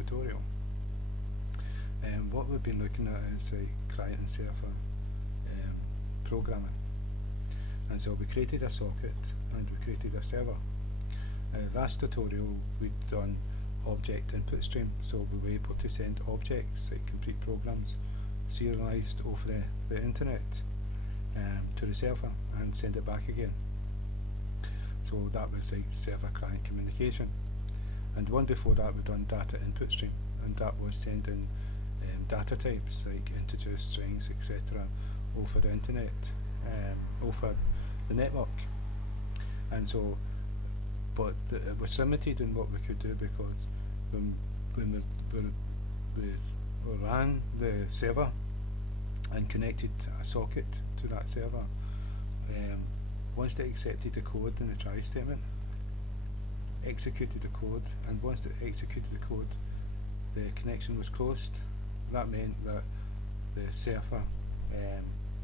tutorial. What we've been looking at is client and server programming. And so we created a socket and we created a server. Last tutorial we'd done object input stream, so we were able to send objects, like complete programs, serialized over the internet to the server and send it back again. So that was like server client communication. And the one before that we'd done data input stream, and that was sending data types like integers, strings, etc. over the internet, over the network. And so, but it was limited in what we could do, because when we ran the server and connected a socket to that server, once they accepted the code in the try statement, executed the code, and once it executed the code, the connection was closed. That meant that the server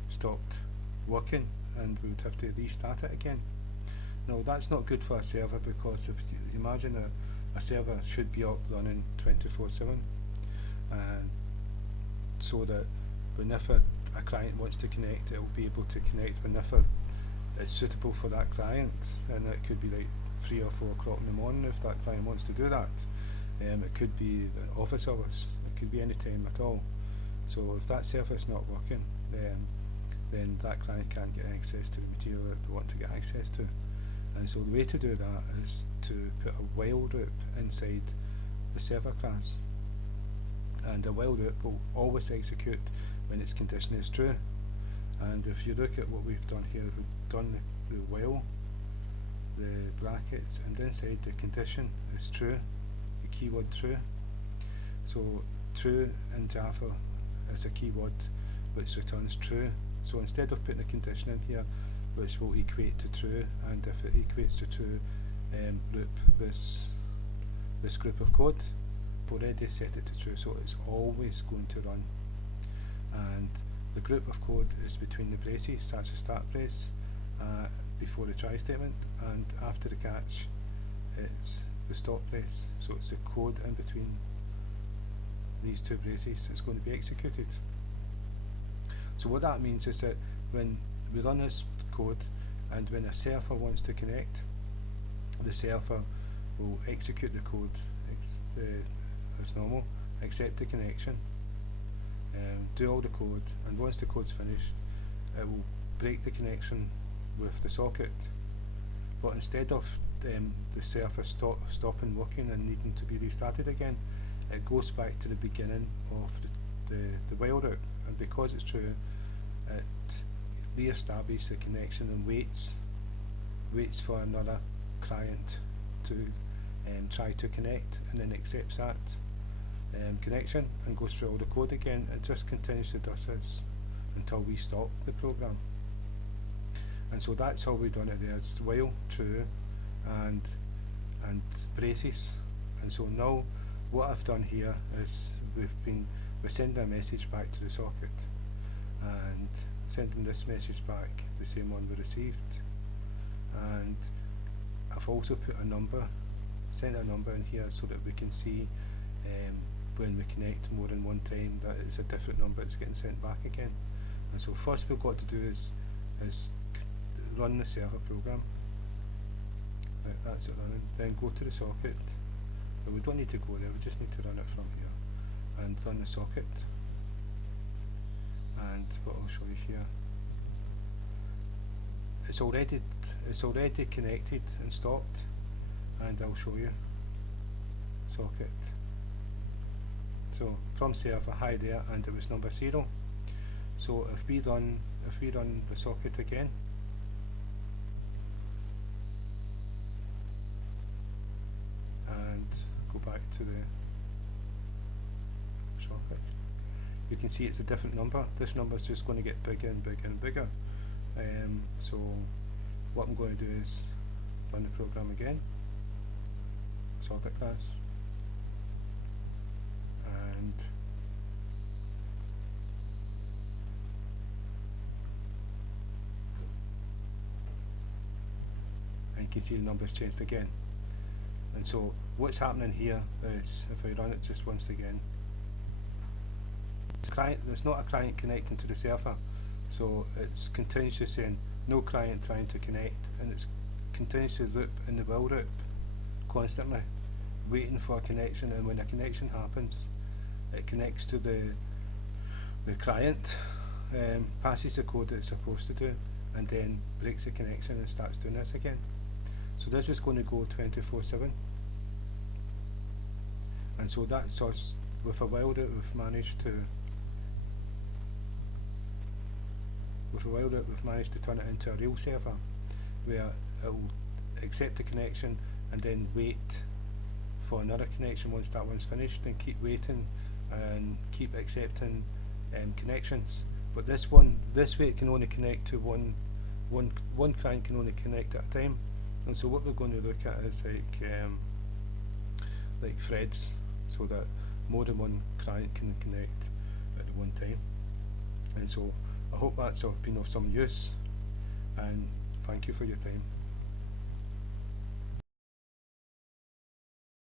stopped working and we would have to restart it again. Now that's not good for a server, because if you imagine a server should be up running 24/7, and so that whenever a client wants to connect, it will be able to connect whenever it's suitable for that client, and it could be like 3 or 4 o'clock in the morning if that client wants to do that. It could be the office hours, it could be any time at all. So if that server is not working, then that client can't get access to the material that they want to get access to. And so the way to do that is to put a while loop inside the server class, and a while loop will always execute when its condition is true. And if you look at what we've done here, we've done the while, the brackets, and inside the condition is true, the keyword true. So true in Java is a keyword which returns true. So instead of putting a condition in here which will equate to true, and if it equates to true, loop this group of code, we've already set it to true, so it's always going to run. And the group of code is between the braces, that's the start brace before the try statement, and after the catch it's the stop brace. So it's the code in between these two braces is going to be executed. So what that means is that when we run this code, and when a server wants to connect, the server will execute the code as normal, accept the connection, do all the code, and once the code's finished, it will break the connection with the socket. But instead of the server stopping working and needing to be restarted again, it goes back to the beginning of the while loop, and because it's true, it re-establishes the connection and waits for another client to try to connect, and then accepts that connection and goes through all the code again. It just continues to do this until we stop the program. And so that's how we've done it there. It's while, true, and braces. And so now what I've done here is we're sending a message back to the socket, and sending this message back, the same one we received. And I've also put a number, sent a number in here so that we can see when we connect more than one time that it's a different number that's getting sent back again. And so first we've got to do is run the server program. Right, that's it running. Then go to the socket. But we don't need to go there, we just need to run it from here. And run the socket. And what I'll show you here, it's already connected and stopped, and I'll show you socket. So from server, hi there, and it was number 0. So if we run the socket again, and go back to the socket, you can see it's a different number. This number is just going to get bigger and bigger and bigger. So what I'm going to do is run the program again, socket class, and you can see the numbers changed again. And And so what's happening here is, if I run it just once again, there's not a client connecting to the server, so it's continuously saying no client trying to connect, and it's continuously loop in the while loop constantly waiting for a connection, and when a connection happens it connects to the client, passes the code that it's supposed to do, and then breaks the connection and starts doing this again. So this is going to go 24/7, and so that's us with a while that we've managed to turn it into a real server where it will accept the connection and then wait for another connection once that one's finished, and keep waiting and keep accepting connections. But this way it can only connect to one client can only connect at a time. And so what we're going to look at is like threads, so that more than one client can connect at one time. And so I hope that's been of some use, and thank you for your time.